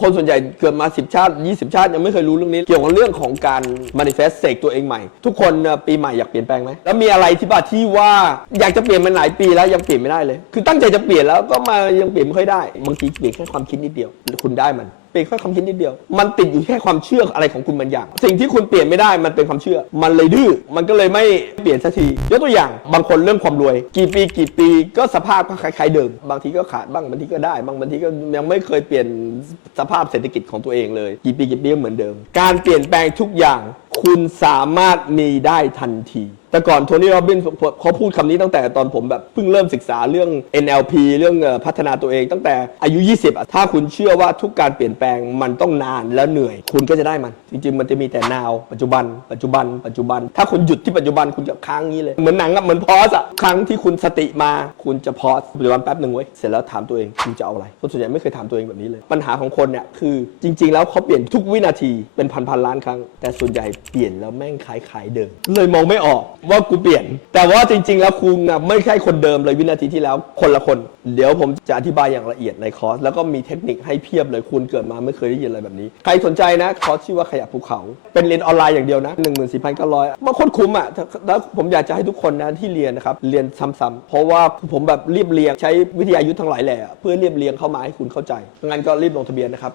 คนส่วนใหญ่เกิดมา 10 ชาติ 20 ชาติ ยังไม่เคยรู้เรื่องนี้ เกี่ยวกับเรื่องของการ manifest เสกตัวเองใหม่ ทุกคนปีใหม่อยากเปลี่ยนแปลงไหมแล้วมีอะไรที่บาที่ว่าอยากจะเปลี่ยนมาหลายปีแล้วยังเปลี่ยนไม่ได้เลย คือตั้งใจจะเปลี่ยนแล้วก็มายังเปลี่ยนไม่ค่อยได้บางทีเปลี่ยนแค่ความคิดนิดเดียว คุณได้มัน เปลี่ยนแค่ความคิดนิดเดียว มันติดอยู่แค่ความเชื่ออะไรของคุณบางอย่าง สิ่งที่คุณเปลี่ยนไม่ได้มันเป็นความเชื่อ มันเลยดื้อ มันก็เลยไม่เปลี่ยนสักทียกตัวอย่างบางคนเรื่องความรวย กี่ปีกี่ปีก็สภาพก็คล้ายๆเดิม บางทีก็ขาดบ้างบางทีก็ได้ บางบางทีก็ยังไม่เคยเปลี่ยนสภาพเศรษฐกิจของตัวเองเลย กี่ปีกี่ปีก็เหมือนเดิม การเปลี่ยนแปลงทุกอย่าง คุณสามารถมีได้ทันทีแต่ก่อนโทนี่โรบินเขาพูดคำนี้ตั้งแต่ตอนผมแบบเพิ่งเริ่มศึกษาเรื่อง NLP เรื่องพัฒนาตัวเองตั้งแต่อายุ 20อะถ้าคุณเชื่อว่าทุกการเปลี่ยนแปลงมันต้องนานและเหนื่อย คุณก็จะได้มัน จริง ๆ มันจะมีแต่ now ปัจจุบัน ปัจจุบัน ปัจจุบัน ถ้าคุณหยุดที่ปัจจุบันคุณจะค้างงี้เลย เหมือนหนังอะเหมือนพอสอะครั้งที่คุณสติมา คุณจะพอสปัจจุบันแป๊บหนึ่งเว้ยเสร็จแล้วถามตัวเองคุณจะเอาอะไรคนส่วนใหญ่ไม่เคยถามตัวเองแบบนี้เลย ปัญหาของคนเนี่ยคือจริง ๆ แล้วเขาเปลี่ยนทุกวินาทีเป็นพันๆล้านครั้ง แต่ส่วนใหญ่เปลี่ยนแล้วแม่งคล้ายๆเดิมเลยมองไม่ออกว่ากูเปลี่ยน แต่ว่าจริง ๆ แล้วคุณนะไม่ใช่คนเดิมเลยวินาทีที่แล้วคนละคน เดี๋ยวผมจะอธิบายอย่างละเอียดในคอร์ส แล้วก็มีเทคนิคให้เพียบเลยคุณเกิดมาไม่เคยได้ยินอะไรแบบนี้ ใครสนใจนะคอร์สชื่อว่าขยับภูเขา เป็นเรียนออนไลน์อย่างเดียวนะ 1 4 9 0 0มันโคตรคุ้มอะแล้วผมอยากจะให้ทุกคนนะที่เรียนนะครับเรียนซ้ำๆเพราะว่าผมแบบรีบเรียงใช้วิทยายุทธ์ทั้งหลายแหล่เพื่อเรียบเรียงเข้ามาให้คุณเข้าใจงั้นก็รีบลงทะเบียนนะครับ